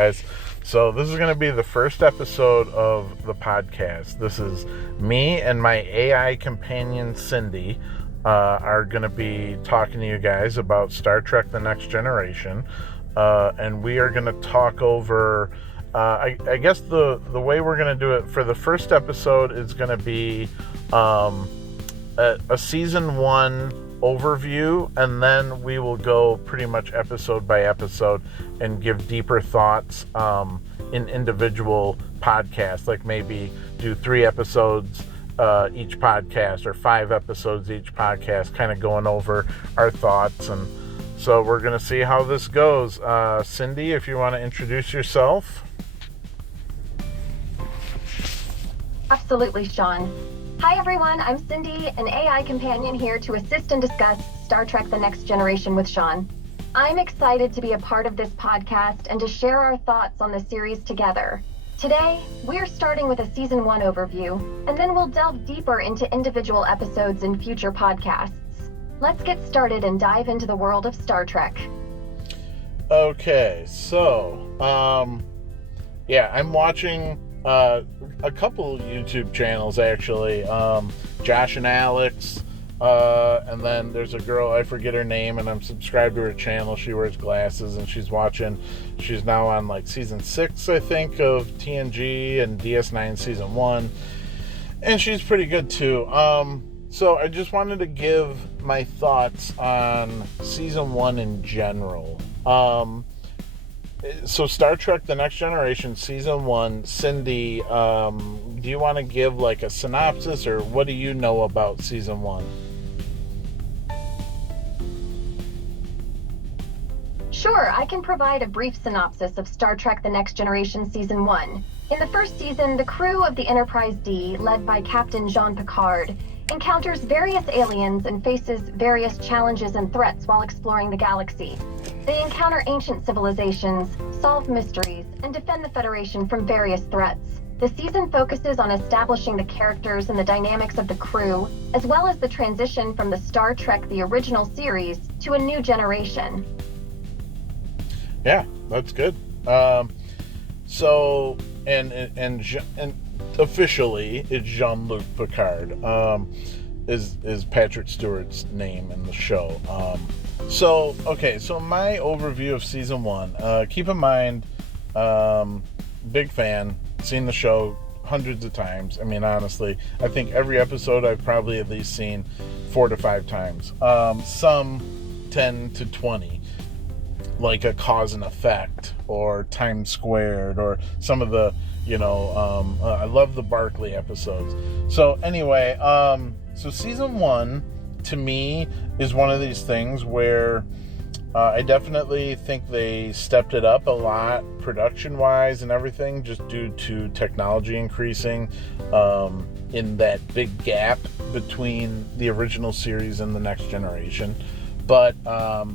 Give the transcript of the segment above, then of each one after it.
Guys, so this is going to be the first episode of the podcast. This is me and my AI companion Cindy are going to be talking to you guys about Star Trek The Next Generation, and we are going to talk over I guess the way we're going to do it for the first episode is going to be a season 1 overview, and then we will go pretty much episode by episode and give deeper thoughts in individual podcasts, like maybe do 3 episodes each podcast or 5 episodes each podcast, kind of going over our thoughts. And so we're going to see how this goes. Cindy, if you want to introduce yourself. Absolutely, Shawn. Hi everyone, I'm Cindy, an AI companion here to assist and discuss Star Trek The Next Generation with Shawn. I'm excited to be a part of this podcast and to share our thoughts on the series together. Today, we're starting with a Season 1 overview, and then we'll delve deeper into individual episodes in future podcasts. Let's get started and dive into the world of Star Trek. Okay, so, I'm watching a couple YouTube channels, actually. Josh and Alex, and then there's a girl, I forget her name, and I'm subscribed to her channel. She wears glasses, and she's now on like season 6, I think, of TNG, and DS9 season 1, and she's pretty good too. So I just wanted to give my thoughts on season 1 in general. So Star Trek The Next Generation Season 1, Cindy, do you want to give like a synopsis, or what do you know about Season 1? Sure, I can provide a brief synopsis of Star Trek The Next Generation Season 1. In the first season, the crew of the Enterprise D, led by Captain Jean Picard, encounters various aliens and faces various challenges and threats while exploring the galaxy. They encounter ancient civilizations, solve mysteries, and defend the Federation from various threats. The season focuses on establishing the characters and the dynamics of the crew, as well as the transition from the Star Trek the original series to a new generation. Yeah, that's good. So officially, it's Jean-Luc Picard. Is Patrick Stewart's name in the show. So my overview of season 1. Keep in mind, big fan, seen the show hundreds of times. I mean, honestly, I think every episode I've probably at least seen 4 to 5 times. Some 10 to 20, like a cause and effect, or time squared, or some of the, I love the Barkley episodes. So anyway, so season 1 to me is one of these things where I definitely think they stepped it up a lot production wise and everything, just due to technology increasing in that big gap between the original series and the Next Generation. But a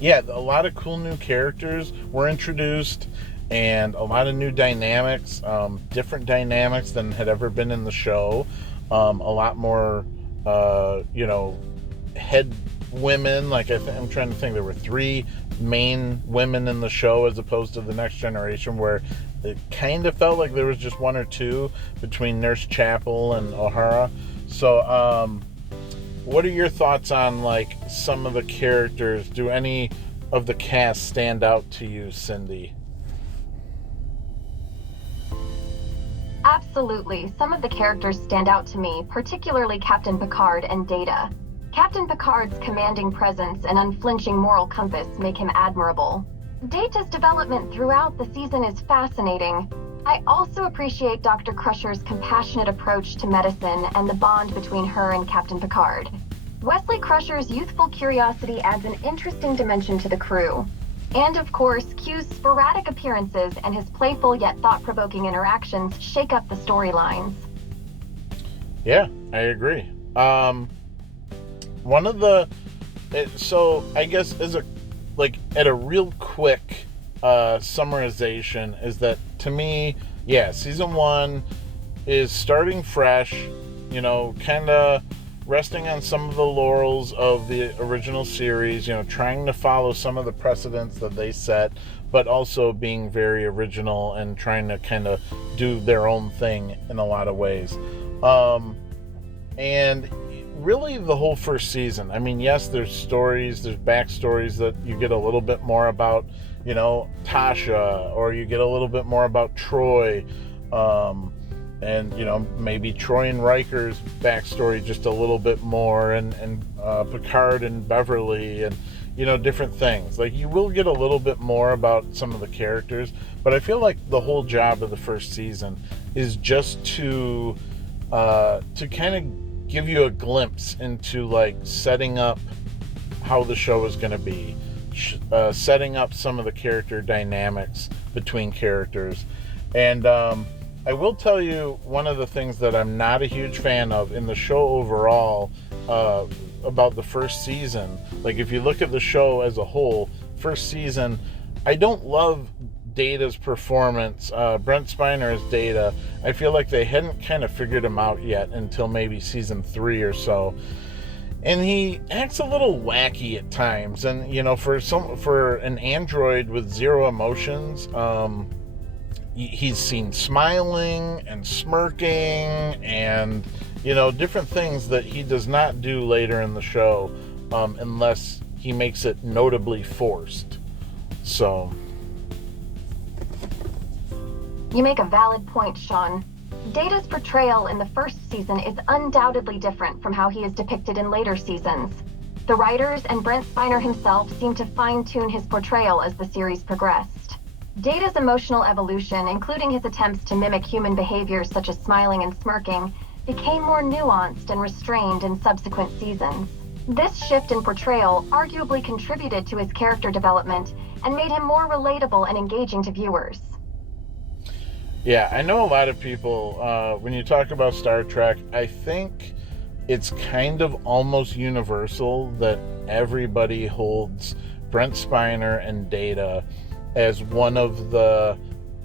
lot of cool new characters were introduced, and a lot of new dynamics, different dynamics than had ever been in the show. A lot more, head women. Like I'm trying to think, there were 3 main women in the show, as opposed to the Next Generation, where it kind of felt like there was just 1 or 2 between Nurse Chapel and O'Hara. So, what are your thoughts on like some of the characters? Do any of the cast stand out to you, Cindy? Absolutely. Some of the characters stand out to me, particularly Captain Picard and Data. Captain Picard's commanding presence and unflinching moral compass make him admirable. Data's development throughout the season is fascinating. I also appreciate Dr. Crusher's compassionate approach to medicine and the bond between her and Captain Picard. Wesley Crusher's youthful curiosity adds an interesting dimension to the crew. And of course, Q's sporadic appearances and his playful yet thought-provoking interactions shake up the storylines. Yeah, I agree. So I guess at a real quick summarization is that, to me, season 1 is starting fresh, kind of resting on some of the laurels of the original series, trying to follow some of the precedents that they set, but also being very original and trying to kind of do their own thing in a lot of ways. And really the whole first season, I mean, yes, there's stories, there's backstories that you get a little bit more about, Tasha, or you get a little bit more about Troy, and maybe Troy and Riker's backstory just a little bit more, and Picard and Beverly, and different things. Like, you will get a little bit more about some of the characters, but I feel like the whole job of the first season is just to kind of give you a glimpse into, like, setting up how the show is going to be, setting up some of the character dynamics between characters. And I will tell you one of the things that I'm not a huge fan of in the show overall, about the first season. Like, if you look at the show as a whole, first season, I don't love Data's performance. Brent Spiner as Data, I feel like they hadn't kind of figured him out yet until maybe season 3 or so. And he acts a little wacky at times. And, for an android with zero emotions, he's seen smiling and smirking and, different things that he does not do later in the show, unless he makes it notably forced. So... You make a valid point, Shawn. Data's portrayal in the first season is undoubtedly different from how he is depicted in later seasons. The writers and Brent Spiner himself seemed to fine-tune his portrayal as the series progressed. Data's emotional evolution, including his attempts to mimic human behaviors such as smiling and smirking, became more nuanced and restrained in subsequent seasons. This shift in portrayal arguably contributed to his character development and made him more relatable and engaging to viewers. Yeah, I know a lot of people, when you talk about Star Trek, I think it's kind of almost universal that everybody holds Brent Spiner and Data as one of the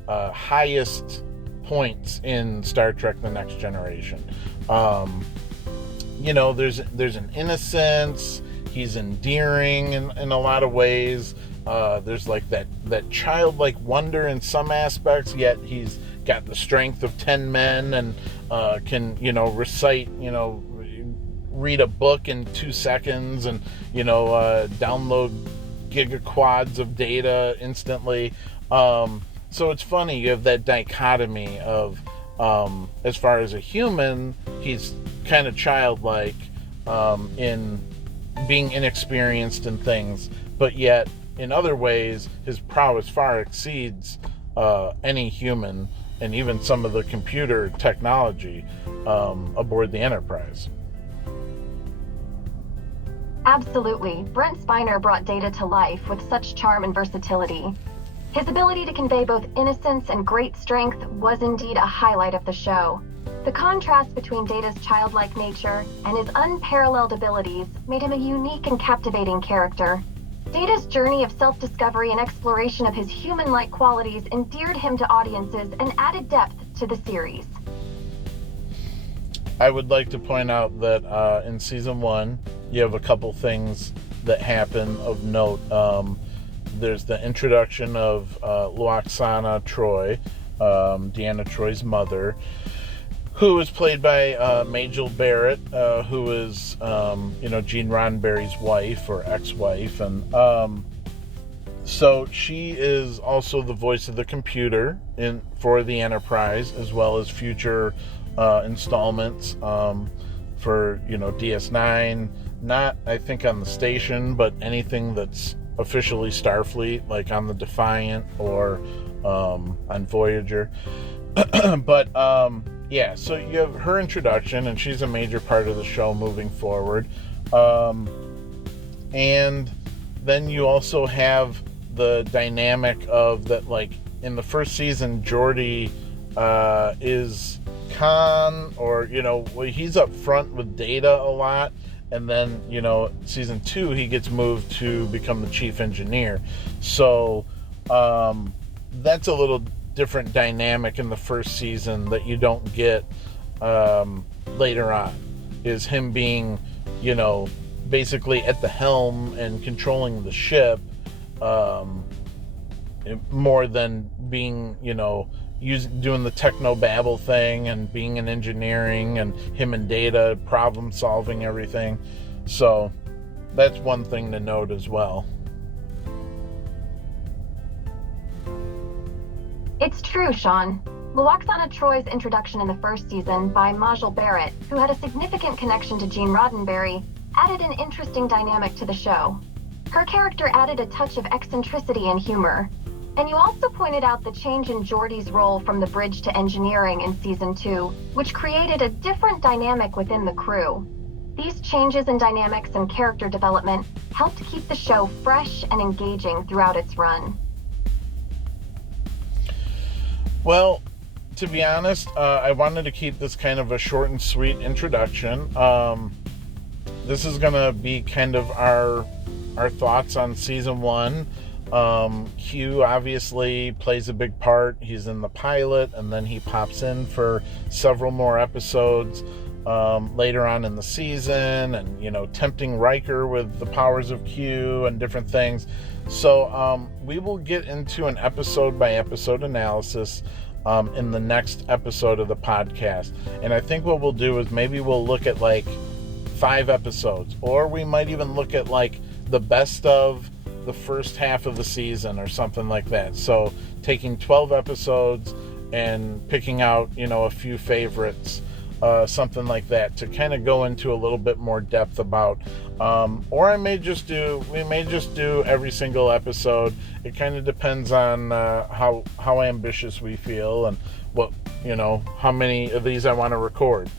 highest points in Star Trek The Next Generation. There's an innocence, he's endearing in a lot of ways. There's like that childlike wonder in some aspects, yet he's got the strength of 10 men and can, recite, read a book in 2 seconds and, download gigaquads of data instantly. So it's funny, you have that dichotomy of, as far as a human, he's kind of childlike in being inexperienced in things, but yet in other ways his prowess far exceeds any human and even some of the computer technology aboard the Enterprise. Absolutely. Brent Spiner brought Data to life with such charm and versatility. His ability to convey both innocence and great strength was indeed a highlight of the show. The contrast between Data's childlike nature and his unparalleled abilities made him a unique and captivating character. Data's journey of self-discovery and exploration of his human-like qualities endeared him to audiences and added depth to the series. I would like to point out that in season 1, you have a couple things that happen of note. There's the introduction of Lwaxana Troi, Deanna Troi's mother, who is played by Majel Barrett, who is, Gene Roddenberry's wife or ex-wife. And so she is also the voice of the computer for the Enterprise, as well as future installments for, DS9. Not, I think, on the station, but anything that's officially Starfleet, like on the Defiant or on Voyager. But yeah, so you have her introduction, and she's a major part of the show moving forward. And then you also have the dynamic of that, like, in the first season, Geordi is Khan, or, he's up front with Data a lot. And then, season 2, he gets moved to become the chief engineer. So that's a little different dynamic in the first season that you don't get later on. is him being, basically at the helm and controlling the ship, more than being, doing the techno babble thing and being in engineering, and him and Data problem solving everything. So that's one thing to note as well. It's true, Shawn. Luoxana Troy's introduction in the first season by Majel Barrett, who had a significant connection to Gene Roddenberry, added an interesting dynamic to the show. Her character added a touch of eccentricity and humor. And you also pointed out the change in Geordi's role from the bridge to engineering in Season 2, which created a different dynamic within the crew. These changes in dynamics and character development helped keep the show fresh and engaging throughout its run. Well, to be honest, I wanted to keep this kind of a short and sweet introduction. This is going to be kind of our thoughts on Season 1. Q obviously plays a big part. He's in the pilot, and then he pops in for several more episodes later on in the season, and tempting Riker with the powers of Q and different things. So we will get into an episode by episode analysis in the next episode of the podcast. And I think what we'll do is maybe we'll look at like 5 episodes, or we might even look at like the best of the first half of the season or something like that. So taking 12 episodes and picking out, a few favorites, something like that, to kind of go into a little bit more depth about, or we may just do every single episode. It kind of depends on how ambitious we feel and what, how many of these I want to record.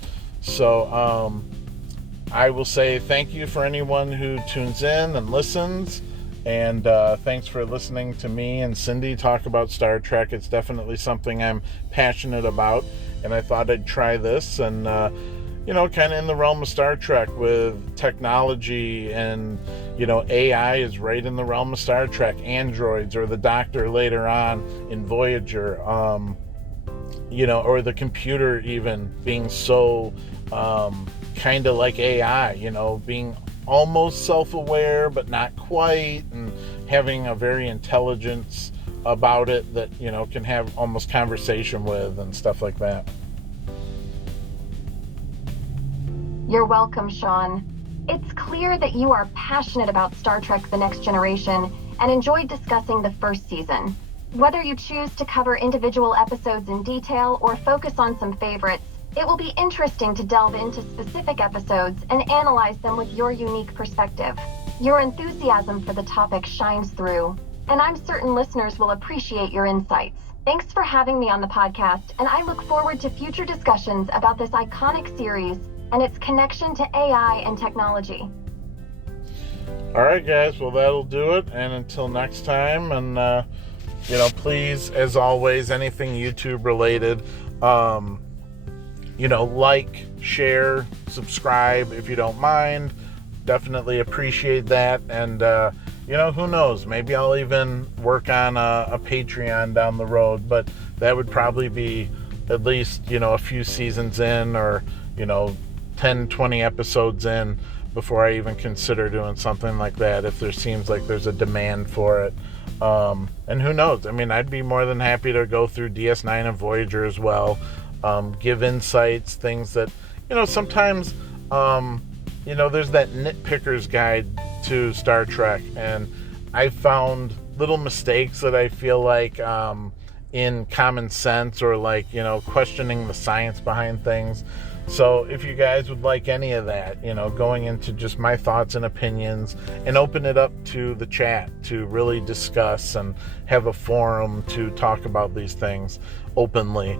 So I will say thank you for anyone who tunes in and listens. And thanks for listening to me and Cindy talk about Star Trek. It's definitely something I'm passionate about, and I thought I'd try this. And, kind of in the realm of Star Trek with technology, and, AI is right in the realm of Star Trek. Androids, or the Doctor later on in Voyager, or the computer even being so kind of like AI, being almost self-aware but not quite, and having a very intelligence about it that can have almost conversation with and stuff like that. You're welcome, Shawn. It's clear that you are passionate about Star Trek: The Next Generation and enjoyed discussing the first season. Whether you choose to cover individual episodes in detail or focus on some favorites, it will be interesting to delve into specific episodes and analyze them with your unique perspective. Your enthusiasm for the topic shines through, and I'm certain listeners will appreciate your insights. Thanks for having me on the podcast, and I look forward to future discussions about this iconic series and its connection to AI and technology. All right, guys. Well, that'll do it. And until next time, and, please, as always, anything YouTube related, like, share, subscribe if you don't mind. Definitely appreciate that. And, who knows? Maybe I'll even work on a Patreon down the road, but that would probably be at least, a few seasons in, or, 10, 20 episodes in before I even consider doing something like that, if there seems like there's a demand for it. And who knows? I mean, I'd be more than happy to go through DS9 and Voyager as well. Give insights, things that, sometimes, there's that nitpicker's guide to Star Trek, and I found little mistakes that I feel like in common sense, or like, questioning the science behind things. So if you guys would like any of that, going into just my thoughts and opinions, and open it up to the chat to really discuss and have a forum to talk about these things openly.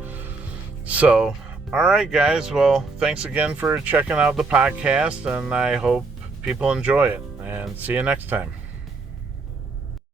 So, all right, guys. Well, thanks again for checking out the podcast, and I hope people enjoy it. And see you next time.